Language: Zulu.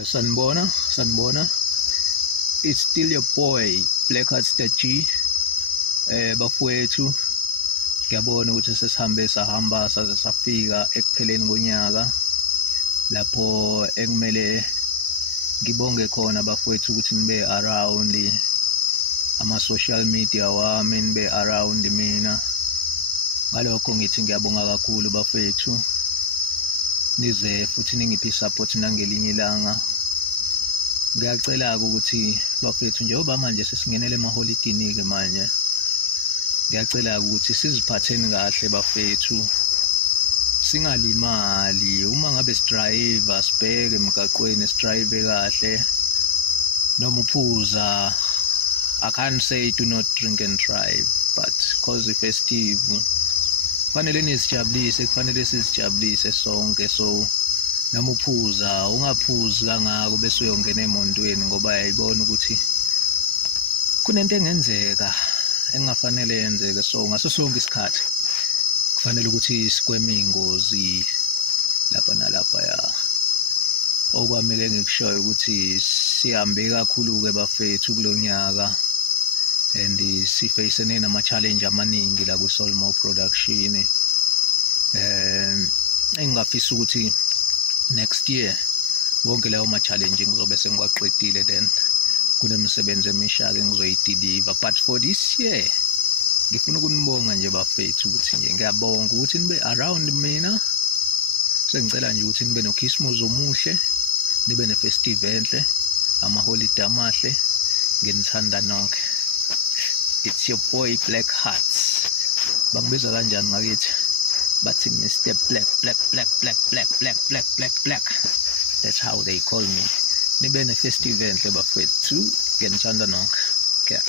Sanibona. It's still your boy Blackheart G. Bafowethu, ngiyabona ukuthi sahamba saze safika ekupheleni konyaka lapho ekumele ngibonge khona bafowethu ukuthi nibe around ama social media wami, nibe around mina. Ngalokho ngithi ngiyabonga kakhulu bafowethu, nize futhi ningiphi support nangelinye ilanga. Ngiyacela ukuthi bafethu njengoba manje sesingenele emaholidini ke manje, ngiyacela ukuthi siziphatheni kahle bafethu, singalimali. Uma ngabe sidrive sibheke emgaqweni, sidrive kahle. Noma uphuza, I can't say do not drink and drive, but cause the festive kufanele nisijabulise, kufanele sizijabulise sonke. So noma uphuza ungaphuzi kangako bese uyongena emontweni, ngoba yayibona ukuthi kunento engenzeka engafanele yenzeke. So ngaso sonke isikhathi kufanele ukuthi sigweme ingozi lapha nalapha ya. Okwamike ngikushoyo ukuthi sihambe kakhulu ke bafethu kulonyaka, and sifacene nama challenge amaningi la ku Solmo Production. Engingafisa ukuthi next year wonke lawo ma challenge ngizobe sengiwaqedile, then kunemisebenzi emisha ke ngizoyideliver. But for this year ngifuna ukunibonga nje bafethu ukuthi nje ngiyabonga ukuthi nibe around mina. Sengicela nje ukuthi nibe noKhisimusi omuhle, nibe nefestival enhle, ama-holiday amahle. Nginithanda nonke. It's your boy Blackheart. Bangibiza kanjani ngakithi? Bathi Mr. Black. That's how they call me. Nibe nefestival enhle bafethu. Nginithanda nonke. Okay.